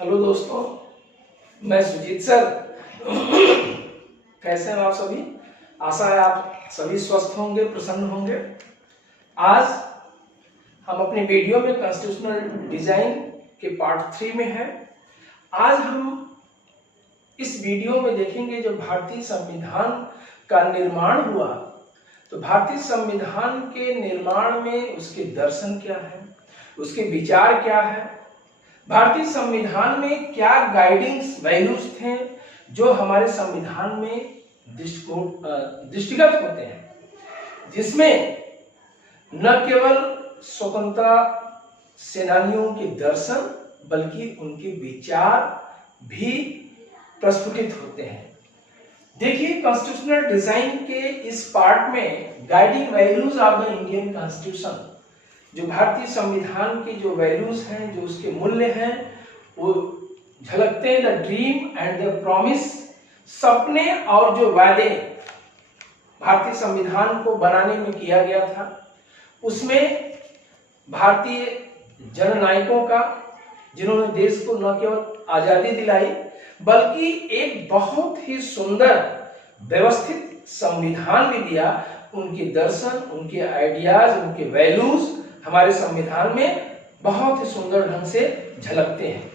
Hello दोस्तों, मैं Sujit sir. कैसे हैं आप सभी? आशा है आप सभी स्वस्थ होंगे, प्रसन्न होंगे। आज हम अपने वीडियो में कॉन्स्टिट्यूशनल डिजाइन के पार्ट 3 में हैं। आज हम इस वीडियो में देखेंगे जो भारतीय संविधान का निर्माण हुआ, तो भारतीय संविधान के निर्माण में उसके दर्शन क्या है, उसके विचार क्या है, भारतीय संविधान में क्या गाइडिंग वैल्यूज थे जो हमारे संविधान में दृष्टिगत होते हैं, जिसमें न केवल स्वतंत्रता सेनानियों के दर्शन बल्कि उनके विचार भी प्रस्फुटित होते हैं। देखिए, कॉन्स्टिट्यूशनल डिजाइन के इस पार्ट में guiding values of the Indian constitution, जो भारतीय संविधान की जो वैल्यूज हैं, जो उसके मूल्य हैं, वो झलकते हैं। The dream and the promise, सपने और जो वादे भारतीय संविधान को बनाने में किया गया था, उसमें भारतीय जननायकों का, जिन्होंने देश को न केवल आजादी दिलाई बल्कि एक बहुत ही सुंदर व्यवस्थित संविधान भी दिया, उनके दर्शन, उनके आइडियाज, उनके वैल्यूज हमारे संविधान में बहुत ही सुंदर ढंग से झलकते हैं।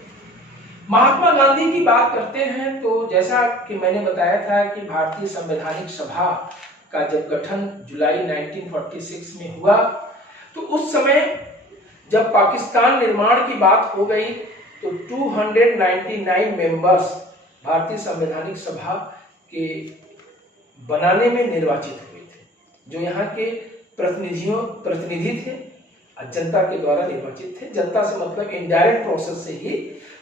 महात्मा गांधी की बात करते हैं तो जैसा कि मैंने बताया था कि भारतीय संवैधानिक सभा का जब गठन जुलाई 1946 में हुआ, तो उस समय जब पाकिस्तान निर्माण की बात हो गई तो 299 मेंबर्स भारतीय संवैधानिक सभा के बनाने में निर्वाचित हुए थे, जो यहाँ के प्रतिनिधि थे, जनता के द्वारा निर्वाचित थे। जनता से मतलब इनडायरेक्ट प्रोसेस से ही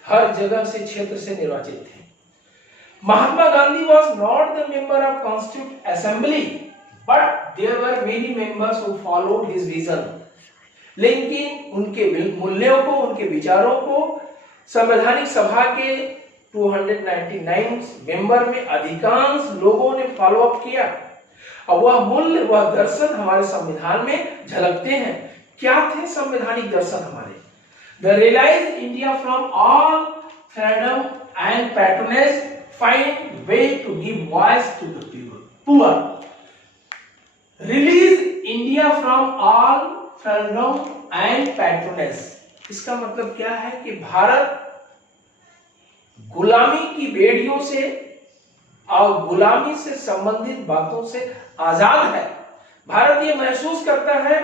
हर जगह से, क्षेत्र से निर्वाचित थे। Mahatma Gandhi was not the member of Constituent Assembly, but there were many members who followed his vision. लेकिन उनके मूल्यों को, उनके विचारों को संवैधानिक सभा के 299 मेंबर में अधिकांश लोगों ने फॉलो अप किया, और वह मूल्य, वह दर्शन हमारे संविधान में झलकते हैं। क्या थे संवैधानिक दर्शन हमारे? The realized India from all freedom and patronage, find way to give voice to the poor. Release India from all freedom and patronage. इसका मतलब क्या है कि भारत गुलामी की बेड़ियों से और गुलामी से संबंधित बातों से आजाद है। भारत ये महसूस करता है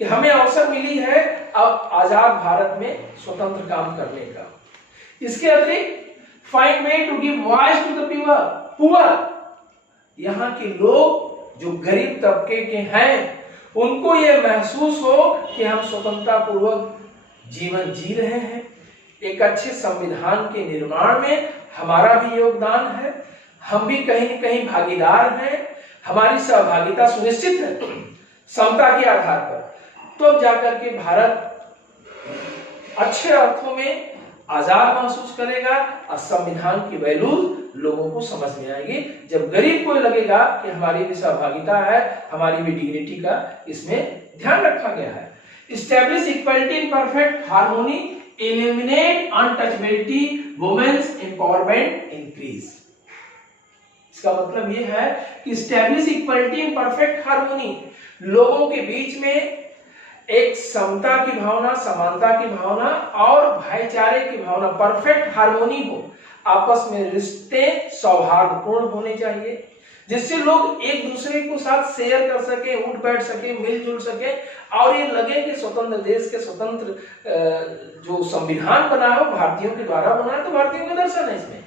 कि हमें अवसर मिली है अब आजाद भारत में स्वतंत्र काम करने का। इसके अतिरिक्त find way to give voice to the poor, यहाँ के लोग जो गरीब तबके के हैं, उनको ये महसूस हो कि हम स्वतंत्रता पूर्वक जीवन जी रहे हैं। एक अच्छे संविधान के निर्माण में हमारा भी योगदान है, हम भी कहीं न कहीं भागीदार हैं, हमारी सहभागिता सुनिश्चित है समता के आधार पर। तो जाकर के भारत अच्छे अर्थों में आजाद महसूस करेगा और संविधान की वैल्यूज लोगों को समझ में आएगी। जब गरीब को लगेगा कि हमारी भी सहभागिता है, हमारी भी डिग्निटी का इसमें ध्यान रखा गया है। Establish equality in perfect harmony, eliminate untouchability, women's empowerment increase. इसका मतलब ये है कि establish equality in perfect harmony, लोगों के बीच में एक समता की भावना, समानता की भावना और भाईचारे की भावना, परफेक्ट हार्मोनी हो। आपस में रिश्ते सौहार्दपूर्ण होने चाहिए, जिससे लोग एक दूसरे को साथ शेयर कर सके, उठ बैठ सके, मिलजुल सके, और ये लगे कि स्वतंत्र देश के स्वतंत्र जो संविधान बना है भारतीयों के द्वारा बना है, तो भारतीयों के दर्शन है इसमें।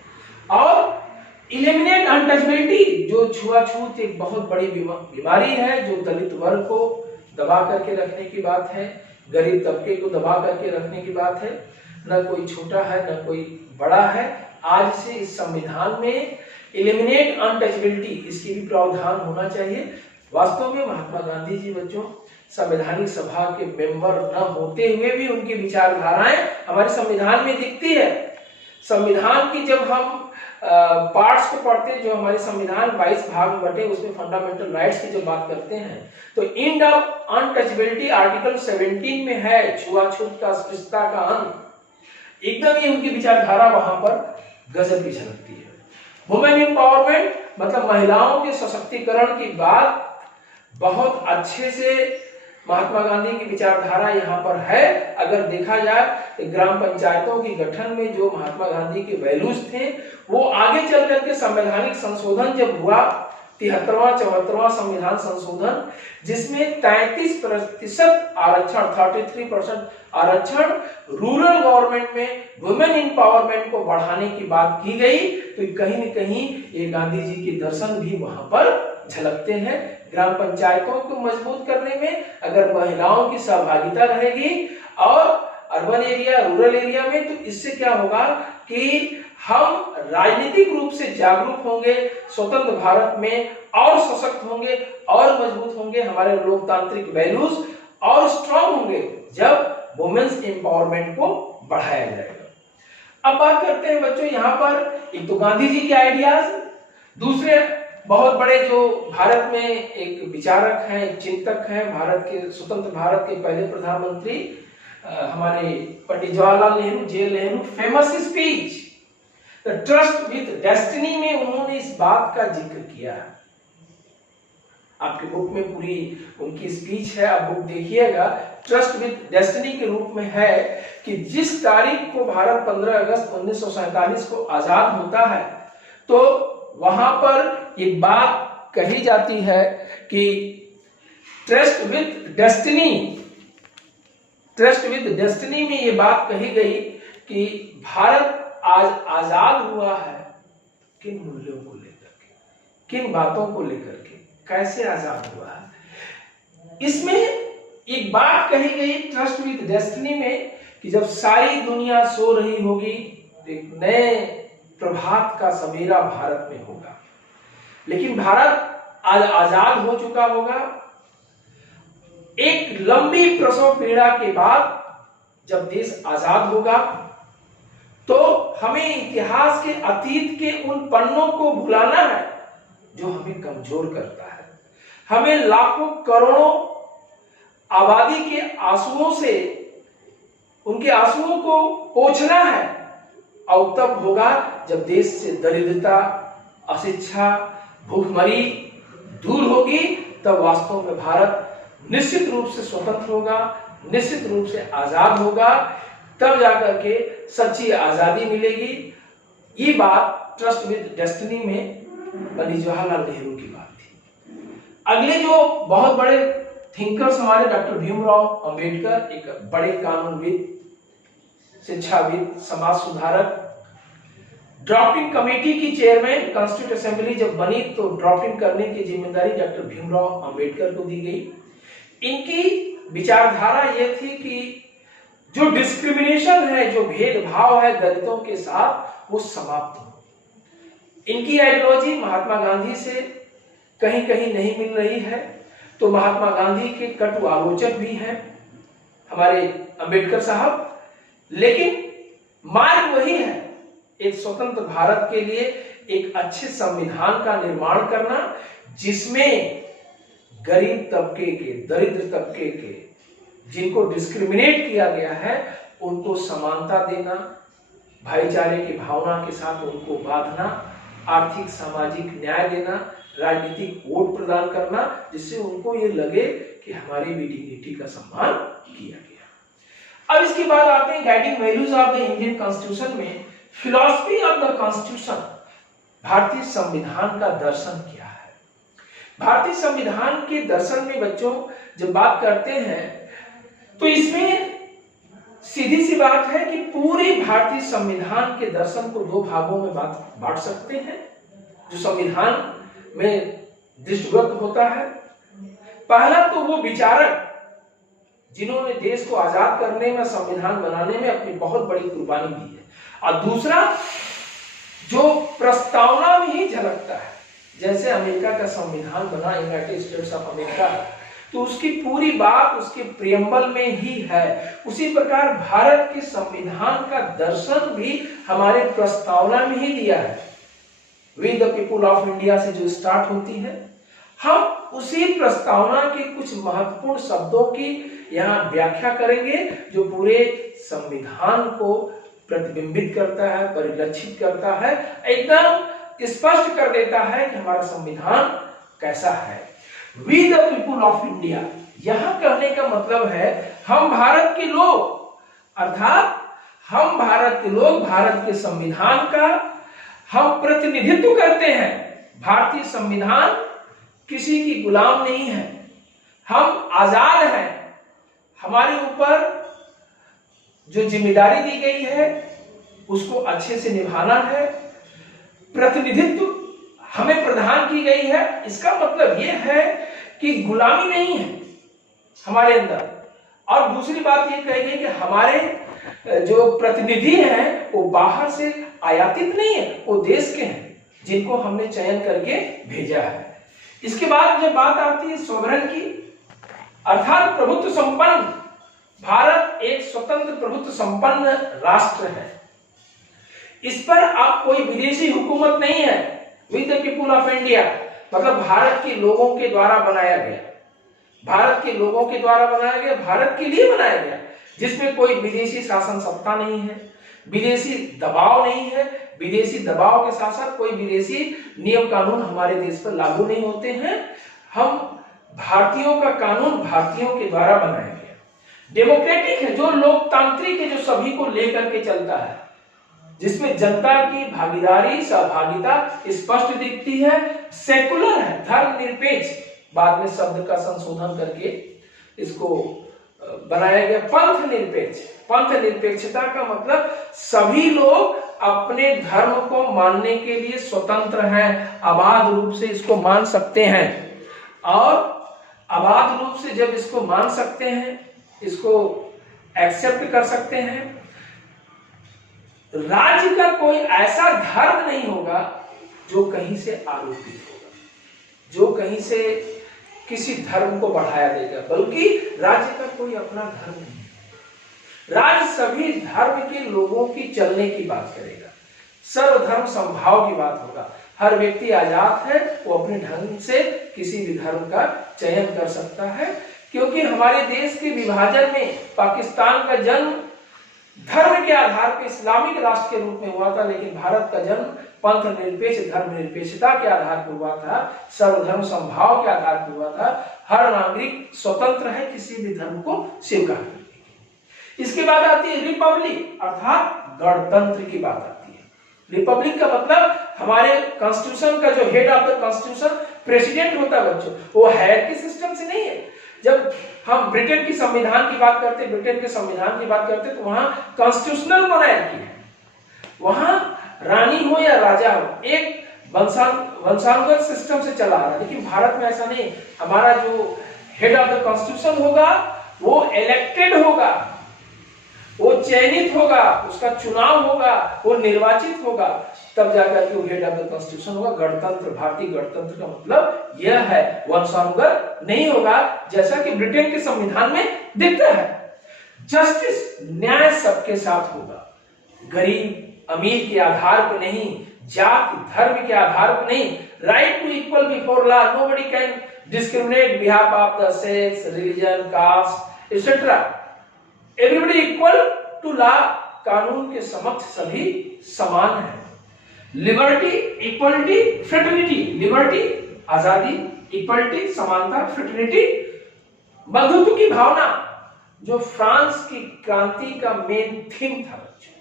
और इलिमिनेट अनटचेबिलिटी, जो छुआछूत एक बहुत बड़ी बीमारी है, जो दलित वर्ग को दबा करके रखने की बात है, गरीब तबके को दबा करके रखने की बात है। न कोई छोटा है न कोई बड़ा है। आज से इस संविधान में एलिमिनेट अनटचेबिलिटी, इसकी भी प्रावधान होना चाहिए। वास्तव में महात्मा गांधी जी बच्चों संवैधानिक सभा के मेंबर न होते हुए भी उनकी विचारधाराएं हमारे संविधान में दिखती है। संविधान की जब हम पार्ट्स को पढ़ते हैं, जो हमारे संविधान 22 भाग में बटे, उसमें फंडामेंटल राइट्स की जब बात करते हैं तो एंड ऑफ अनटचेबिलिटी आर्टिकल 17 में है, छुआछूत का, अस्पृश्यता का अंत। एकदम ही उनकी विचारधारा वहां पर गजब की झलकती है। वुमेन एम्पावरमेंट मतलब महिलाओं के सशक्तिकरण की बात बहुत अच्छे से महात्मा गांधी की विचारधारा यहाँ पर है। अगर देखा जाए तो ग्राम पंचायतों के गठन में जो महात्मा गांधी के वैल्यूज थे वो आगे चल करके संवैधानिक संशोधन जब हुआ 73वां 74वां संविधान संशोधन, जिसमें 33% आरक्षण 33% आरक्षण रूरल गवर्नमेंट में वुमेन एम्पावरमेंट को बढ़ाने की बात की गई, तो कहीं न कहीं ये गांधी जी के दर्शन भी वहां पर झलकते हैं। ग्राम पंचायतों को मजबूत करने में अगर महिलाओं की सहभागिता रहेगी और अर्बन एरिया रूरल एरिया में, तो इससे क्या होगा कि हम राजनीतिक रूप से जागरूक होंगे, स्वतंत्र भारत में और सशक्त होंगे और मजबूत होंगे, हमारे लोकतांत्रिक वैल्यूज और स्ट्रांग होंगे जब वुमेन्स एम्पावरमेंट को बढ़ाया जाएगा। अब बात करते हैं बच्चों यहाँ पर एक तो गांधी जी के आइडियाज, दूसरे बहुत बड़े जो भारत में एक विचारक हैं, एक चिंतक हैं, भारत के स्वतंत्र भारत के पहले प्रधानमंत्री हमारे Pandit Jawaharlal Nehru, J Nehru, famous speech the trust with destiny में उन्होंने इस बात का जिक्र किया है। आपके बुक में पूरी उनकी स्पीच है, आप बुक देखिएगा। ट्रस्ट विद डेस्टिनी के रूप में है कि जिस तारीख को भारत 15 अगस्त 1947 को आजाद होता है, तो वहां पर एक बात कही जाती है कि ट्रस्ट विद डेस्टिनी में ये बात कही गई कि भारत आज आजाद हुआ है किन मूल्यों को लेकर के, किन बातों को लेकर के, कैसे आजाद हुआ है। इसमें एक बात कही गई ट्रस्ट विद डेस्टिनी में कि जब सारी दुनिया सो रही होगी, एक नए प्रभात का सवेरा भारत में होगा, लेकिन भारत आज आजाद हो चुका होगा। एक लंबी प्रसव पीड़ा के बाद जब देश आजाद होगा, तो हमें इतिहास के अतीत के उन पन्नों को भुलाना है जो हमें कमजोर करता है। हमें लाखों करोड़ों आबादी के आंसुओं से, उनके आंसुओं को पोंछना है, और तब होगा जब देश से दरिद्रता, अशिक्षा, भूखमरी दूर होगी, तब वास्तव में भारत निश्चित रूप से स्वतंत्र होगा, निश्चित रूप से आजाद होगा, तब जाकर के सच्ची आजादी मिलेगी। ये बात ट्रस्ट विद डेस्टिनी में पंडित जवाहरलाल नेहरू की बात थी। अगले जो बहुत बड़े थिंकर्स हमारे डॉक्टर भीमराव अंबेडकर, एक बड़े कानूनविद, शिक्षाविद, समाज सुधारक, ड्राफ्टिंग कमेटी की चेयरमैन, कॉन्स्टिट्यूंट असेंबली जब बनी तो ड्राफ्टिंग करने की जिम्मेदारी डॉक्टर भीमराव अंबेडकर को दी गई। इनकी विचारधारा यह थी कि जो डिस्क्रिमिनेशन है, जो भेदभाव है दलितों के साथ, वो समाप्त हो। इनकी आइडियोलॉजी महात्मा गांधी से कहीं कहीं नहीं मिल रही है, तो महात्मा गांधी के कटु आलोचक भी हैं हमारे अंबेडकर साहब, लेकिन मार्ग वही है, एक स्वतंत्र भारत के लिए एक अच्छे संविधान का निर्माण करना, जिसमें गरीब तबके के, दरिद्र तबके के, जिनको डिस्क्रिमिनेट किया गया है, उनको समानता देना, भाईचारे की भावना के साथ उनको बांधना, आर्थिक सामाजिक न्याय देना, राजनीतिक वोट प्रदान करना, जिससे उनको ये लगे कि हमारी भी डिग्निटी का सम्मान किया गया। अब इसके बाद आते हैं guiding values of the Indian constitution में। फिलॉसफी ऑफ द कॉन्स्टिट्यूशन, भारतीय संविधान का दर्शन क्या है। भारतीय संविधान के दर्शन में बच्चों जब बात करते हैं तो इसमें सीधी सी बात है कि पूरे भारतीय संविधान के दर्शन को दो भागों में बांट सकते हैं, जो संविधान में दृष्टिगत होता है। पहला तो वो विचारक जिन्होंने देश को आजाद करने में, संविधान बनाने में अपनी बहुत बड़ी कुर्बानी दी है, और दूसरा जो प्रस्तावना में ही झलकता है। जैसे अमेरिका का संविधान बना, यूनाइटेड स्टेट्स ऑफ अमेरिका, तो उसकी पूरी बात उसके प्रियम्बल में ही है। उसी प्रकार भारत के संविधान का दर्शन भी हमारे प्रस्तावना में ही दिया है। We the people of India से जो स्टार्ट होती है, हम उसी प्रस्तावना के कुछ महत्वपूर्ण शब्दों की यहाँ व्याख्या करेंगे, जो पूरे संविधान को प्रतिबिंबित करता है, परिलक्षित करता है, एकदम स्पष्ट कर देता है कि हमारा संविधान कैसा है। We the people of India, यहां कहने का मतलब है हम भारत के लोग, अर्थात हम भारत के लोग भारत के संविधान का हम प्रतिनिधित्व करते हैं। भारतीय संविधान किसी की गुलाम नहीं है, हम आजाद हैं। हमारे ऊपर जो जिम्मेदारी दी गई है उसको अच्छे से निभाना है। प्रतिनिधित्व हमें प्रदान की गई है, इसका मतलब यह है कि गुलामी नहीं है हमारे अंदर। और दूसरी बात यह कही गई कि हमारे जो प्रतिनिधि हैं वो बाहर से आयातित नहीं है, वो देश के हैं जिनको हमने चयन करके भेजा है। इसके बाद जब बात आती है सोवरेन की, अर्थात प्रभुत्व संपन्न, भारत एक स्वतंत्र प्रभुत्व संपन्न राष्ट्र है। इस पर आप कोई विदेशी हुकूमत नहीं है। With the people of India मतलब भारत के लोगों के द्वारा बनाया गया, भारत के लोगों के द्वारा बनाया गया, भारत के लिए बनाया गया, जिसमें कोई विदेशी शासन सत्ता नहीं है, विदेशी दबाव नहीं है। विदेशी दबाव के साथ साथ कोई विदेशी नियम कानून हमारे देश पर लागू नहीं होते हैं। हम भारतीयों का कानून भारतीयों के द्वारा बनाया गया, डेमोक्रेटिक है, जो लोकतांत्रिक है, जो सभी को लेकर के चलता है, जिसमें जनता की भागीदारी सहभागिता स्पष्ट दिखती है। सेकुलर है, धर्मनिरपेक्ष, बाद में शब्द का संशोधन करके इसको बनाया गया पंथ निरपेक्ष। पंथ निरपेक्षता का मतलब सभी लोग अपने धर्म को मानने के लिए स्वतंत्र हैं, अबाध रूप से इसको मान सकते हैं। और अबाध रूप से जब इसको मान सकते हैं, इसको एक्सेप्ट कर सकते हैं, राज्य का कोई ऐसा धर्म नहीं होगा जो कहीं से आरोपित होगा, जो कहीं से किसी धर्म को बढ़ाया देगा, बल्कि राज्य का कोई अपना धर्म नहीं है। राज्य सभी धर्म के लोगों की चलने की बात करेगा, सर्वधर्म समभाव की बात होगा। हर व्यक्ति आजाद है, वो अपने ढंग से किसी भी धर्म का चयन कर सकता है। क्योंकि हमारे देश के विभाजन में पाकिस्तान का जन्म धर्म के आधार पर इस्लामिक राष्ट्र के रूप में हुआ था, लेकिन भारत का जन्म पंथ निरपेक्ष धर्म निरपेक्षता के आधार पर हुआ था, सर्वधर्म समभाव के आधार पर हुआ था। हर नागरिक स्वतंत्र है किसी भी धर्म को स्वीकार करने की। इसके बाद आती है रिपब्लिक, अर्थात गणतंत्र की बात आती है। रिपब्लिक का मतलब हमारे कॉन्स्टिट्यूशन का जो head of the constitution president होता है बच्चों, वो हेड के सिस्टम से नहीं है। जब हम ब्रिटेन की संविधान की बात करते, ब्रिटेन के संविधान की बात करते तो वहां कॉन्स्टिट्यूशनल मोनार्की है, वहां रानी हो या राजा हो, एक वंशानुगत सिस्टम से चला आ रहा है। लेकिन भारत में ऐसा नहीं, हमारा जो हेड ऑफ द कॉन्स्टिट्यूशन होगा वो इलेक्टेड होगा, वो चयनित होगा, उसका चुनाव होगा, वो निर्वाचित होगा, तब जाकर के वो हेड ऑफ द कॉन्स्टिट्यूशन होगा। गणतंत्र, भारतीय गणतंत्र का मतलब यह है, वंशानुगत नहीं होगा, जैसा कि ब्रिटेन के संविधान में दिखता है। जस्टिस, न्याय सबके साथ होगा, गरीब अमीर के आधार पर नहीं, जाति धर्म के आधार पर नहीं। Right to equal before law, nobody can discriminate behalf of the sex, religion, caste etcetera, everybody equal to law, कानून के समक्ष सभी समान हैं। लिबर्टी, इक्वलिटी, फ्रेटर्निटी, लिबर्टी आजादी, इक्वलिटी समानता, फ्रेटर्निटी बंधुत्व की भावना, जो फ्रांस की क्रांति का मेन थीम था बच्चों।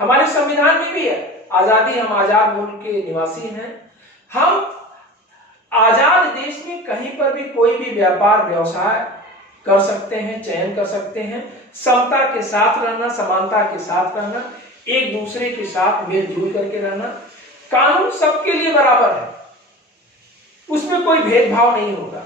हमारे संविधान में भी है आजादी, हम आजाद मुल्क के निवासी हैं, हम आजाद देश में कहीं पर भी कोई भी व्यापार व्यवसाय कर सकते हैं, चयन कर सकते हैं, समता के साथ रहना, समानता के साथ रहना, एक दूसरे के साथ मिलजुल करके रहना। कानून सबके लिए बराबर है, उसमें कोई भेदभाव नहीं होगा,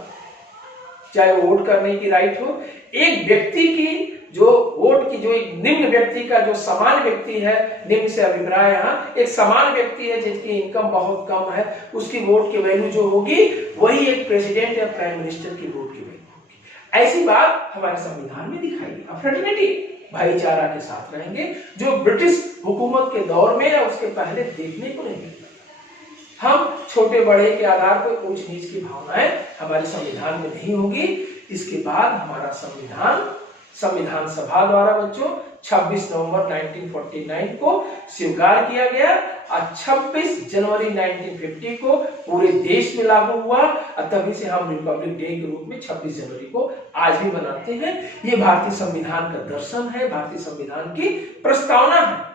चाहे वो वोट करने की राइट हो। एक व्यक्ति की जो वोट की, जो एक निम्न व्यक्ति का जो समान व्यक्ति है, निम्न से अभिप्राय यहाँ एक समान व्यक्ति है जिसकी इनकम बहुत कम है, उसकी वोट की वैल्यू जो होगी वही एक प्रेसिडेंट या प्राइम मिनिस्टर की वोट की वैल्यू होगी। ऐसी बात हमारे संविधान में दिखाई दी। फ्रेटर्निटी, भाईचारा के साथ रहेंगे, जो ब्रिटिश हुकूमत के दौर में या उसके पहले देखने को नहीं मिलता। हम छोटे बड़े के आधार पर ऊंच नीच की भावनाएं हमारे संविधान में नहीं होगी। इसके बाद हमारा संविधान संविधान सभा द्वारा बच्चों 26 नवंबर 1949 को स्वीकार किया गया और 26 जनवरी 1950 को पूरे देश में लागू हुआ और तभी से हम रिपब्लिक डे के रूप में 26 जनवरी को आज भी मनाते हैं। ये भारतीय संविधान का दर्शन है, भारतीय संविधान की प्रस्तावना है।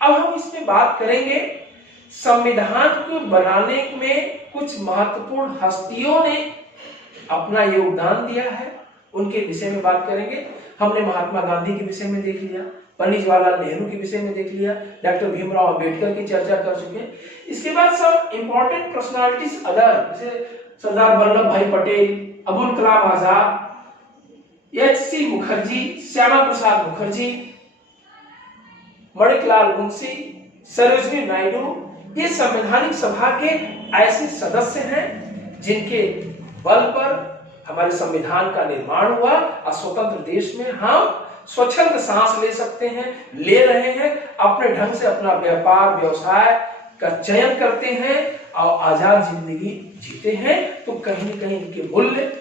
अब हम इसमें बात करेंगे संविधान को बनाने में कुछ महत्वपूर्ण हस्तियों ने अपना योगदान दिया है, उनके विषय में बात करेंगे। हमने महात्मा गांधी के विषय में देख लिया, पंडित जवाहरलाल नेहरू के विषय में देख लिया, डॉक्टर भीमराव अंबेडकर की चर्चा कर चुके हैं। इसके बाद सब इंपॉर्टेंट पर्सनालिटीज अदर, जैसे सरदार वल्लभ भाई पटेल, अबुल कलाम आजाद, एच.सी. मुखर्जी, श्यामा प्रसाद मुखर्जी, मणिकलाल मुंशी, सरोजिनी नायडू, ये संवैधानिक सभा के ऐसे सदस्य हैं जिनके बल पर हमारे संविधान का निर्माण हुआ और स्वतंत्र देश में हम स्वच्छंद सांस ले सकते हैं, ले रहे हैं, अपने ढंग से अपना व्यापार व्यवसाय का चयन करते हैं और आजाद जिंदगी जीते हैं। तो कहीं न कहीं इनके मूल्य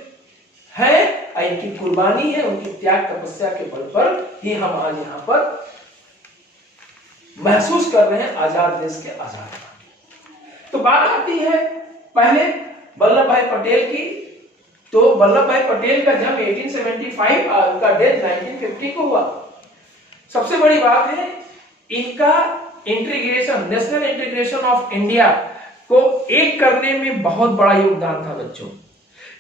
है और इनकी कुर्बानी है, उनकी त्याग तपस्या के बल पर ही हम आज यहाँ पर महसूस कर रहे हैं आजाद देश के आजाद। तो बात आती है पहले वल्लभ भाई पटेल की। तो वल्लभ भाई पटेल का जन्म 1875 और उनका डेथ 1950 को हुआ। सबसे बड़ी बात है इनका integration, national integration of India को एक करने में बहुत बड़ा योगदान था बच्चों।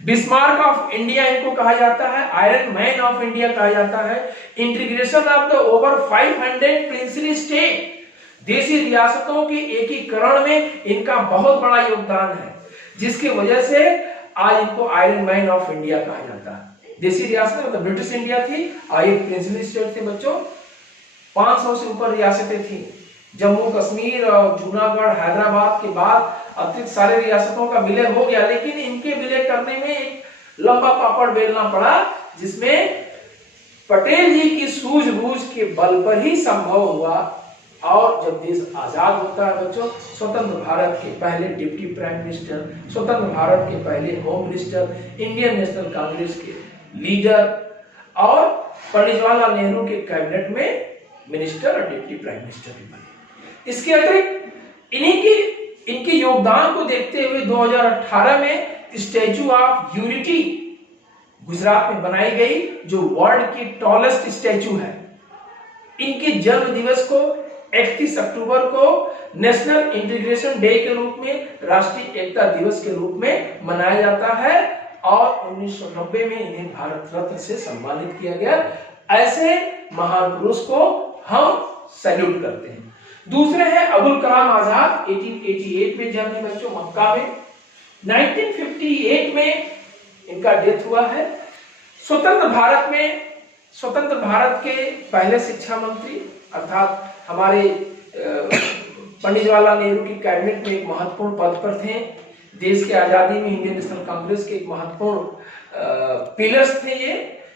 बिस्मार्क ऑफ इंडिया इनको कहा जाता है, आयरन मैन ऑफ इंडिया कहा जाता है। Integration of the over 500 princely state, देशी रियासतों के एकीकरण में इनका बहुत बड़ा योगदान है, जिसकी वजह से आज इनको आयरन मैन ऑफ इंडिया कहा जाता है। देशी रियासतें मतलब ब्रिटिश इंडिया थी और ये प्रिंसली स्टेट थे बच्चों। 500 से ऊपर रियासतें थी। जम्मू कश्मीर और जूनागढ़ हैदराबाद के बाद अतिरिक्त सारे रियासतों का विलय हो गया, लेकिन इनके विलय करने में एक लंबा पापड़ बेलना पड़ा, जिसमें पटेल जी की सूझबूझ के बल पर ही संभव हुआ। और जब देश आजाद होता है बच्चों, स्वतंत्र भारत के पहले डिप्टी प्राइम मिनिस्टर, स्वतंत्र भारत के पहले home minister, Indian national Congress के लीडर और पंडित जवाहरलाल नेहरू के कैबिनेट में मिनिस्टर और डिप्टी प्राइम मिनिस्टर भी बने। इसके अतिरिक्त इनके योगदान को देखते हुए 2018 में स्टैचू ऑफ यूनिटी गुजरात में बनाई गई, जो वर्ल्ड की टॉलेस्ट स्टैचू है। इनके जन्म दिवस को 31 अक्टूबर को नेशनल इंटीग्रेशन डे के रूप में, राष्ट्रीय एकता दिवस के रूप में मनाया जाता है और 1990 में इन्हें भारत रत्न से सम्मानित किया गया। ऐसे महान पुरुष को हम सैल्यूट करते हैं। दूसरे हैं अबुल कलाम आजाद। 1888 में जन्म है बच्चों मक्का में। 1958 में इनका डेथ हुआ है। स्वतंत्र भारत के पहले शिक्षा मंत्री, अर्थात हमारे पंडित जवाहरलाल नेहरू की कैबिनेट में एक महत्वपूर्ण पद पर थे। देश के आजादी में इंडियन नेशनल कांग्रेस के एक महत्वपूर्ण पिलर्स थे ये।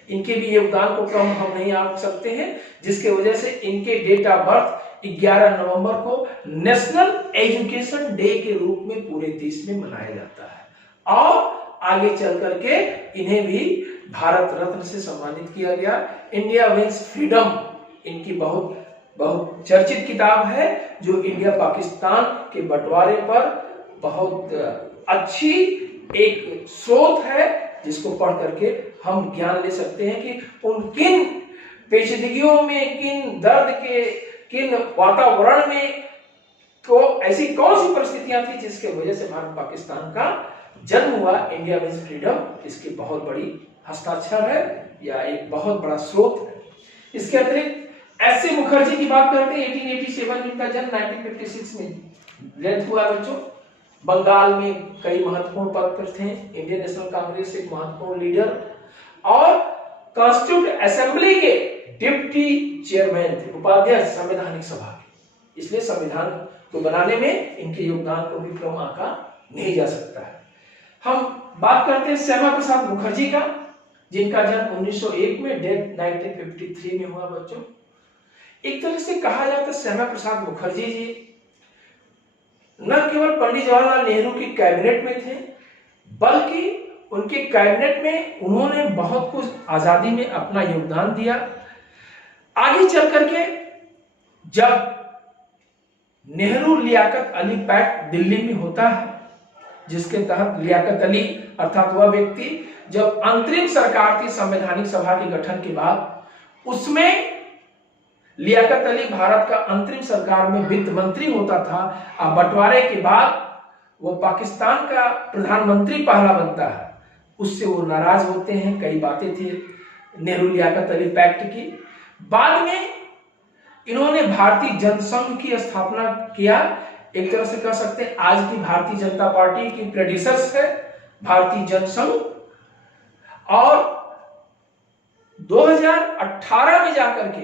इनके भी योगदान को कम हम नहीं आंक सकते हैं, जिसके वजह से इनके डेट ऑफ बर्थ 11 नवंबर को नेशनल एजुकेशन डे के रूप में पूरे देश में मनाया जाता है और आगे चल करके इन्हें भी भारत रत्न से सम्मानित किया गया। इंडिया विंस फ्रीडम इनकी बहुत चर्चित किताब है, जो इंडिया पाकिस्तान के बंटवारे पर बहुत अच्छी एक स्रोत है, जिसको पढ़ करके हम ज्ञान ले सकते हैं कि उन किन पेचीदगियों में, किन दर्द के, किन वातावरण में तो ऐसी कौन सी परिस्थितियां थी जिसके वजह से भारत पाकिस्तान का जन्म हुआ। इंडिया विंस फ्रीडम इसकी बहुत बड़ी हस्ताक्षर है या एक बहुत बड़ा स्रोत है। इसके अतिरिक्त एच.सी. मुखर्जी की बात करते हैं। 1887 इनका जन्म, 1956 में डेथ हुआ बच्चों। बंगाल में कई महत्वपूर्ण पद पर थे, इंडियन नेशनल कांग्रेस से एक महत्वपूर्ण लीडर और कॉन्स्टिट्यूंट असेंबली के डिप्टी चेयरमैन थे, उपाध्यक्ष संवैधानिक सभा के। इसलिए संविधान को बनाने में इनके योगदान को भी कम आंका नहीं जा सकता है। हम बात करते हैं श्यामा प्रसाद मुखर्जी का, जिनका जन्म 1901 में, डेथ 1953 में हुआ बच्चों। एक तरह से कहा जाता है श्यामा प्रसाद मुखर्जी जी न केवल पंडित जवाहरलाल नेहरू की कैबिनेट में थे, बल्कि उनके कैबिनेट में उन्होंने बहुत कुछ आजादी में अपना योगदान दिया। आगे चल करके जब नेहरू लियाकत अली पैक्ट दिल्ली में होता है, जिसके तहत लियाकत अली अर्थात वह व्यक्ति जब अंतरिम सरकार थी संवैधानिक सभा के गठन के बाद, उसमें लियाकत अली भारत का अंतरिम सरकार में वित्त मंत्री होता था। अब बंटवारे के बाद वो पाकिस्तान का प्रधानमंत्री पहला बनता है, उससे वो नाराज होते हैं। कई बातें थी नेहरू लियाकत अली पैक्ट की। बाद में इन्होंने भारतीय जनसंघ की स्थापना किया। एक तरह से कह सकते हैं आज की भारतीय जनता पार्टी की प्रेडिसर्स है भारतीय जनसंघ। और 2018 में जाकर के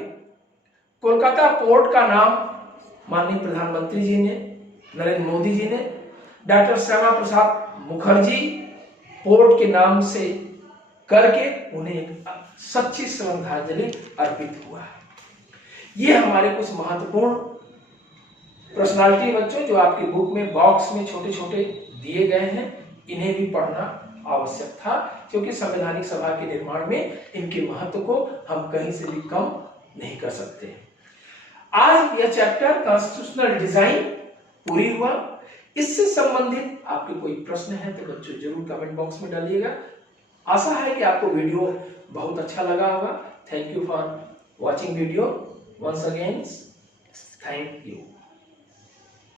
कोलकाता पोर्ट का नाम माननीय प्रधानमंत्री जी ने, नरेंद्र मोदी जी ने, डॉक्टर श्यामा प्रसाद मुखर्जी पोर्ट के नाम से करके उन्हें एक सच्ची श्रद्धांजलि अर्पित हुआ है। ये हमारे कुछ महत्वपूर्ण पर्सनालिटी बच्चों जो आपकी बुक में बॉक्स में छोटे छोटे दिए गए हैं, इन्हें भी पढ़ना आवश्यक था, क्योंकि संवैधानिक सभा के निर्माण में इनके महत्व को हम कहीं से भी कम नहीं कर सकते। आज यह चैप्टर कॉन्स्टिट्यूशनल डिजाइन पूरी हुआ। इससे संबंधित आपके कोई प्रश्न है तो बच्चों जरूर कमेंट बॉक्स में डालिएगा। आशा है कि आपको वीडियो बहुत अच्छा लगा होगा। Thank you for watching video. Once again thank you.